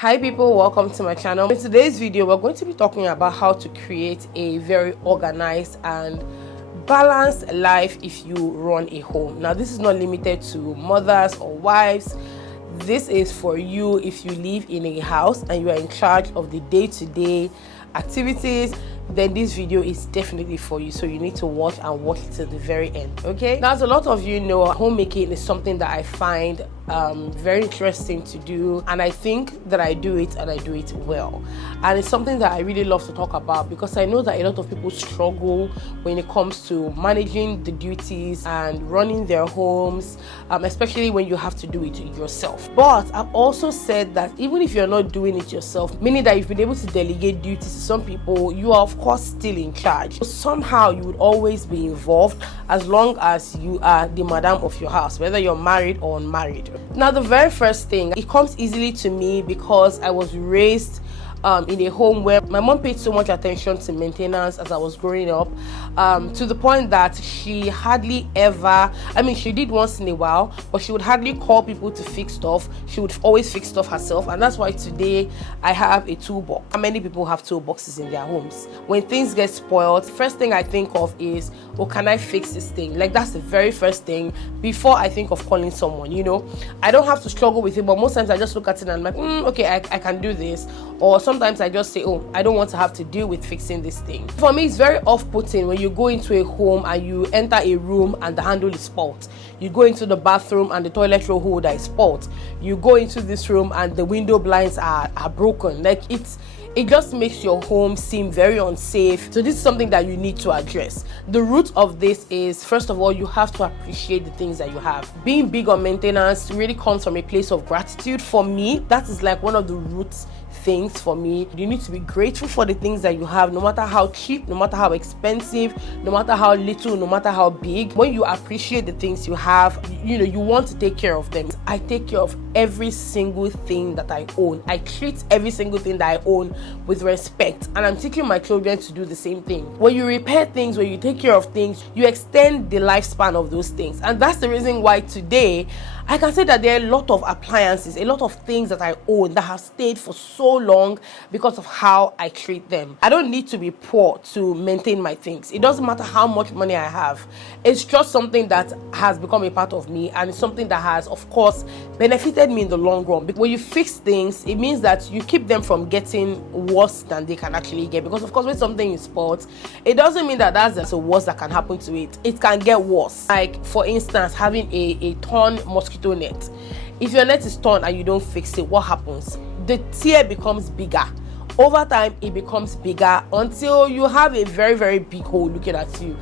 Hi people, welcome to my channel. In today's video, we're going to be talking about how to create a very organized and balanced life if you run a home. Now, this is not limited to mothers or wives. This is for you if you live in a house and you are in charge of the day-to-day activities. Then this video is definitely for you, so you need to watch it to the very end. Okay, now, as a lot of you know, homemaking is something that I find very interesting to do, and I think that I do it and I do it well, and it's something that I really love to talk about because I know that a lot of people struggle when it comes to managing the duties and running their homes, especially when you have to do it yourself. But I've also said that even if you're not doing it yourself, meaning that you've been able to delegate duties to some people, you are of course still in charge. So somehow you would always be involved as long as you are the madam of your house, whether you're married or unmarried. Now, the very first thing, it comes easily to me because I was raised in a home where my mom paid so much attention to maintenance as I was growing up, to the point that she hardly ever, she did once in a while, but she would hardly call people to fix stuff. She would always fix stuff herself, and that's why today I have a toolbox. How many people have toolboxes in their homes? When things get spoiled, first thing I think of is, oh, can I fix this thing? Like, that's the very first thing before I think of calling someone. I don't have to struggle with it, but most times I just look at it and I'm like, okay, I can do this. Or sometimes I just say, oh, I don't want to have to deal with fixing this thing. For me, it's very off-putting when you go into a home and you enter a room and the handle is spoiled. You go into the bathroom and the toilet roll holder is spoiled. You go into this room and the window blinds are broken. Like, it just makes your home seem very unsafe. So this is something that you need to address. The root of this is, first of all, you have to appreciate the things that you have. Being big on maintenance really comes from a place of gratitude. For me, that is like one of the roots things for me. You need to be grateful for the things that you have, no matter how cheap, no matter how expensive, no matter how little, no matter how big. When you appreciate the things you have, you want to take care of them. I take care of every single thing that I own. I treat every single thing that I own with respect, and I'm teaching my children to do the same thing. When you repair things, when you take care of things, you extend the lifespan of those things. And that's the reason why today I can say that there are a lot of appliances, a lot of things that I own that have stayed for so long because of how I treat them. I don't need to be poor to maintain my things. It doesn't matter how much money I have. It's just something that has become a part of me, and it's something that has, of course, benefited me in the long run. When you fix things, it means that you keep them from getting worse than they can actually get. Because of course, when something is spoiled, it doesn't mean that that's the worst that can happen to it. It can get worse. Like, for instance, having a torn mosquito net. If your net is torn and you don't fix it, what happens? The tear becomes bigger. Over time, it becomes bigger until you have a very, very big hole looking at you.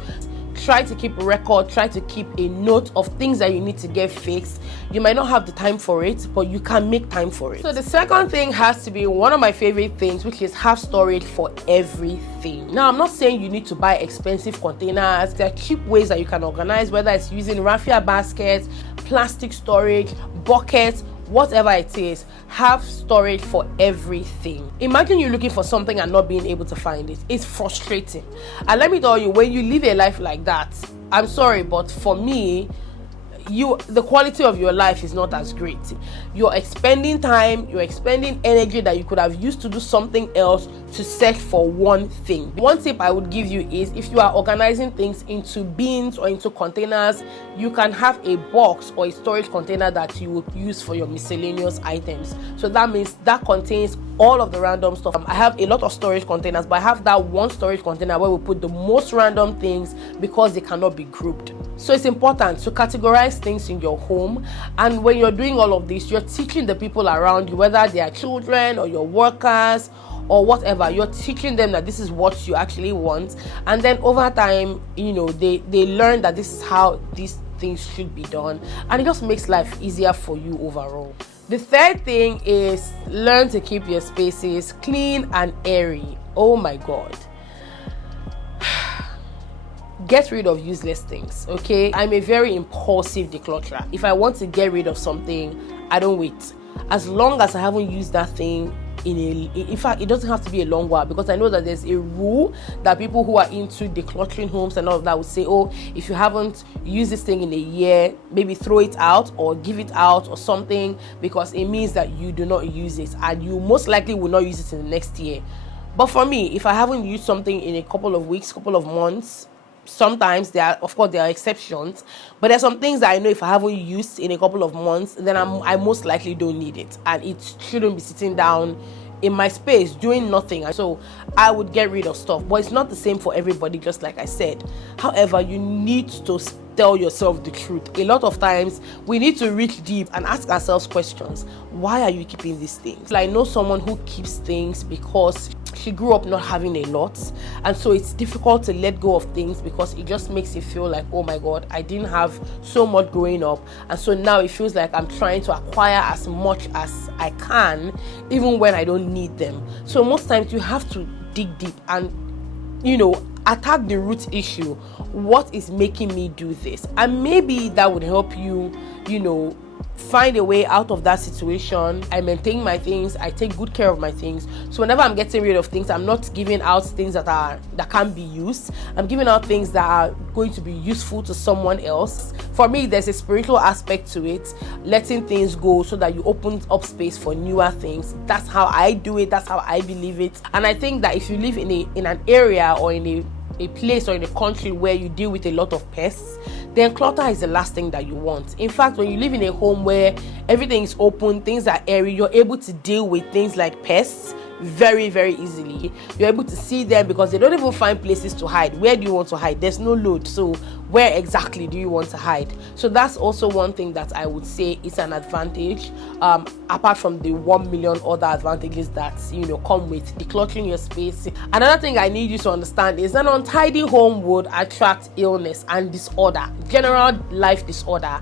Try to keep a record, try to keep a note of things that you need to get fixed. You might not have the time for it, but you can make time for it. So the second thing has to be one of my favorite things, which is have storage for everything. Now, I'm not saying you need to buy expensive containers. There are cheap ways that you can organize, whether it's using raffia baskets, plastic storage, buckets, whatever it is. Have storage for everything. Imagine you're looking for something and not being able to find it. It's frustrating. And let me tell you, when you live a life like that, I'm sorry, but for me, the quality of your life is not as great. You're expending time, you're expending energy that you could have used to do something else to search for one thing. One tip I would give you is, if you are organizing things into bins or into containers, you can have a box or a storage container that you would use for your miscellaneous items. So that means that contains all of the random stuff. I have a lot of storage containers, but I have that one storage container where we put the most random things because they cannot be grouped. So it's important to categorize things in your home, and when you're doing all of this, you're teaching the people around you, whether they are children or your workers or whatever, you're teaching them that this is what you actually want. And then over time, they learn that this is how these things should be done, and it just makes life easier for you overall. The third thing is learn to keep your spaces clean and airy. Oh my God. Get rid of useless things, okay? I'm a very impulsive declutterer. If I want to get rid of something, I don't wait. As long as I haven't used that thing in fact, it doesn't have to be a long while, because I know that there's a rule that people who are into decluttering homes and all of that would say, oh, if you haven't used this thing in a year, maybe throw it out or give it out or something, because it means that you do not use it, and you most likely will not use it in the next year. But for me, if I haven't used something in a couple of weeks, couple of months, sometimes there are exceptions, but there's some things that I know if I haven't used in a couple of months, then I most likely don't need it, and it shouldn't be sitting down in my space doing nothing. And so I would get rid of stuff. But it's not the same for everybody, just like I said. However, you need to tell yourself the truth. A lot of times we need to reach deep and ask ourselves questions. Why are you keeping these things? I know someone who keeps things because she grew up not having a lot, and so it's difficult to let go of things because it just makes you feel like, oh my god, I didn't have so much growing up, and so now it feels like I'm trying to acquire as much as I can even when I don't need them. So most times you have to dig deep and attack the root issue. What is making me do this? And maybe that would help you find a way out of that situation. I maintain my things, I take good care of my things, so whenever I'm getting rid of things, I'm not giving out things that can't be used. I'm giving out things that are going to be useful to someone else. For me, there's a spiritual aspect to it, letting things go so that you open up space for newer things. That's how I do it, that's how I believe it. And I think that if you live in an area or in a place or in a country where you deal with a lot of pests, then clutter is the last thing that you want. In fact, when you live in a home where everything is open, things are airy, you're able to deal with things like pests very, very easily. You're able to see them because they don't even find places to hide. Where do you want to hide? There's no load, so where exactly do you want to hide? So that's also one thing that I would say is an advantage, apart from the 1 million other advantages that come with decluttering your space. Another thing I need you to understand is an untidy home would attract illness and disorder, general life disorder.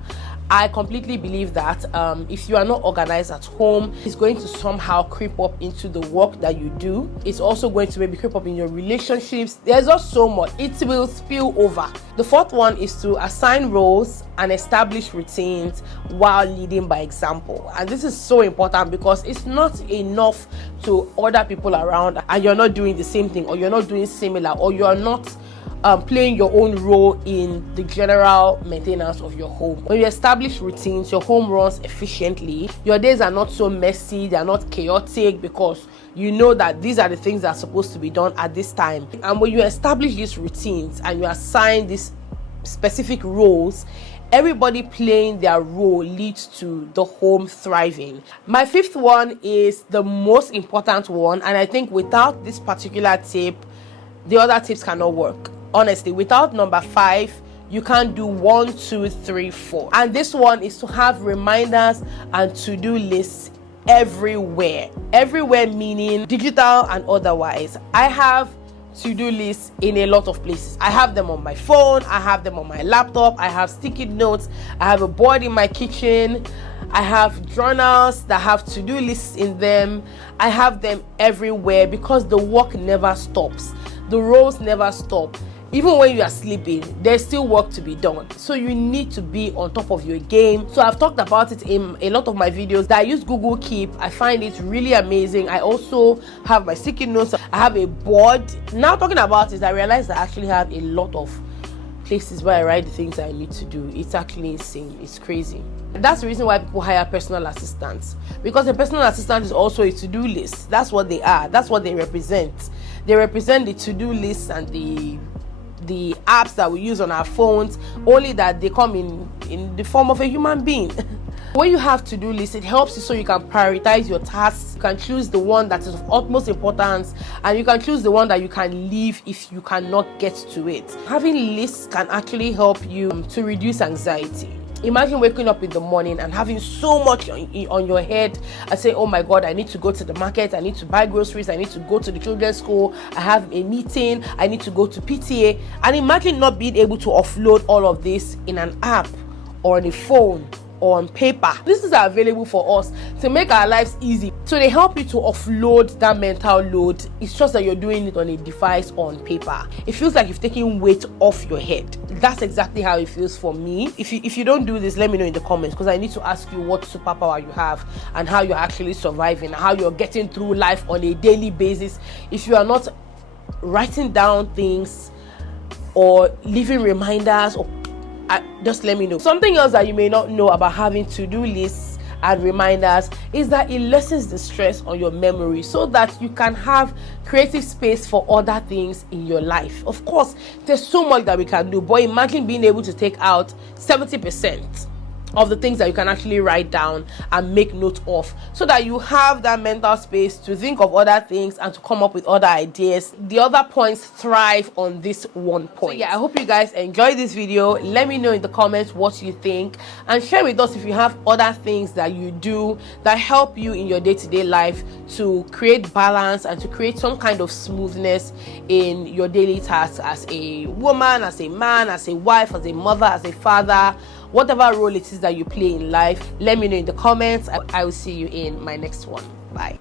I completely believe that if you are not organized at home, it's going to somehow creep up into the work that you do. It's also going to maybe creep up in your relationships. There's just so much. It will spill over. The fourth one is to assign roles and establish routines while leading by example. And this is so important because it's not enough to order people around and you're not doing the same thing, or you're not doing similar, or you're not playing your own role in the general maintenance of your home. When you establish routines, your home runs efficiently. Your days are not so messy, they are not chaotic, because you know that these are the things that are supposed to be done at this time. And when you establish these routines and you assign these specific roles, everybody playing their role leads to the home thriving. My fifth one is the most important one, and I think without this particular tip, the other tips cannot work. Honestly, without number 5, you can't do 1, 2, 3, 4. And this one is to have reminders and to-do lists everywhere. Everywhere meaning digital and otherwise. I have to-do lists in a lot of places. I have them on my phone, I have them on my laptop, I have sticky notes, I have a board in my kitchen, I have journals that have to-do lists in them. I have them everywhere because the work never stops. The roles never stop. Even when you are sleeping, there's still work to be done. So you need to be on top of your game. So I've talked about it in a lot of my videos that I use Google Keep. I find it really amazing. I also have my sticky notes. I have a board. Now talking about it, I realized I actually have a lot of places where I write the things I need to do. It's actually insane. It's crazy. That's the reason why people hire personal assistants, because a personal assistant is also a to-do list. That's what they are. That's what they represent. They represent the to-do list and the apps that we use on our phones, only that they come in the form of a human being. When you have to-do lists, it helps you so you can prioritize your tasks. You can choose the one that is of utmost importance, and you can choose the one that you can leave if you cannot get to it. Having lists can actually help you to reduce anxiety. Imagine waking up in the morning and having so much on your head and say, oh my god, I need to go to the market, I need to buy groceries, I need to go to the children's school, I have a meeting, I need to go to PTA. And imagine not being able to offload all of this in an app or on a phone on paper. This is available for us to make our lives easy. So they help you to offload that mental load. It's just that you're doing it on a device on paper. It feels like you've taken weight off your head. That's exactly how it feels for me. If you don't do this, let me know in the comments, because I need to ask you what superpower you have and how you're actually surviving, how you're getting through life on a daily basis. If you are not writing down things or leaving reminders, or just let me know. Something else that you may not know about having to-do lists and reminders is that it lessens the stress on your memory, so that you can have creative space for other things in your life. Of course, there's so much that we can do, but imagine being able to take out 70% of the things that you can actually write down and make note of, so that you have that mental space to think of other things and to come up with other ideas. The other points thrive on this one point. So yeah, I hope you guys enjoyed this video. Let me know in the comments what you think, and share with us if you have other things that you do that help you in your day-to-day life to create balance and to create some kind of smoothness in your daily tasks as a woman, as a man, as a wife, as a mother, as a father. Whatever role it is that you play in life, let me know in the comments. I will see you in my next one. Bye.